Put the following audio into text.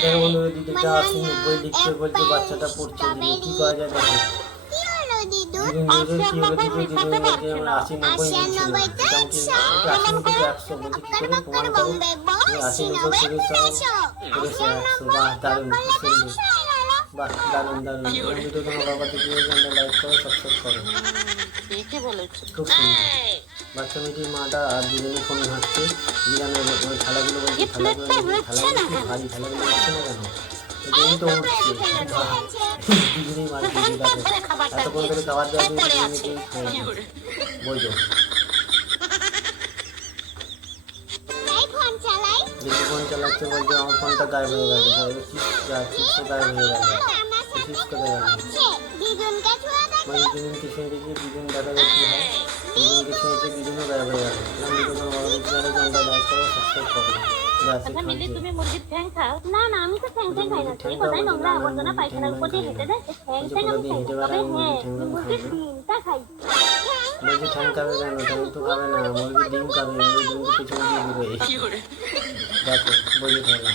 দেখো বন্ধুরা দিদিটা 80-90 লিখতে বলছে, বাচ্চাটা পড়ছে, দিদি কি করা যায় দেখো। দিদি মেয়েদের কি হলো দিদি, দিদি বলছে আমার 80-90 লিখছে না, মোটামুটি 80-90 100 বলছে, কি করে প্রমাণ করো তুমি 80-90 করেছো 100। বাহ দারুণ, খুব সুন্দর, বাহ দারুণ দারুণ। ভিডিও তোমার বাবা থেকে লাইক করো, সাবস্ক্রাইব করো, ঠিকই বলেছো। খুব সুন্দর। বাচ্চা মেয়েটির মাটা আর দুজনে ফোনে হাঁটছে, বিরানের ওই থালাগুলো বলছে, থালাগুলো ভারী, থালাগুলো হচ্ছে না কেন, এই তো উঠছে, দুজনেই মার খেয়েছে। দেখো এতক্ষণ ধরে খাবার দেওয়া দিয়ে দুজনেকেই খেয়েছে, বোঝো। বেশি ফোন চালাচ্ছে বলছে আমার ফোনটা গায়েব হয়ে গেছে, চিপসও গায়েব হয়ে গেল, চিপস কোথায় গেল, মানে দুজন কিছু দেখি দুজন দেখা যায় কি হয়, দুজন কিছু হচ্ছে দুজনও গায়েব হয়ে গেল। দুজন বড় চ্যানেল জানটা লাইক করো, সাবস্ক্রাইব করো। আচ্ছা মিলি, তুমি মুরগির ঠ্যাং খাও? না না, আমি তো ঠ্যাং খাই না। এই কোথায় নোংরা আবর্জনা পায়খানার উপর দিয়ে হেঁটে দেয়, ঠ্যাং আমি খাই না। তবে হ্যাঁ, মুরগির ডিমটা খাই। বলছি ঠ্যাং খাবে কেন, ঠ্যাং তো খাবে না, মুরগির ডিম খাবে, মুরগির ডিম তো পিছনে দিয়ে দিবে। দেখো বলি খেলা।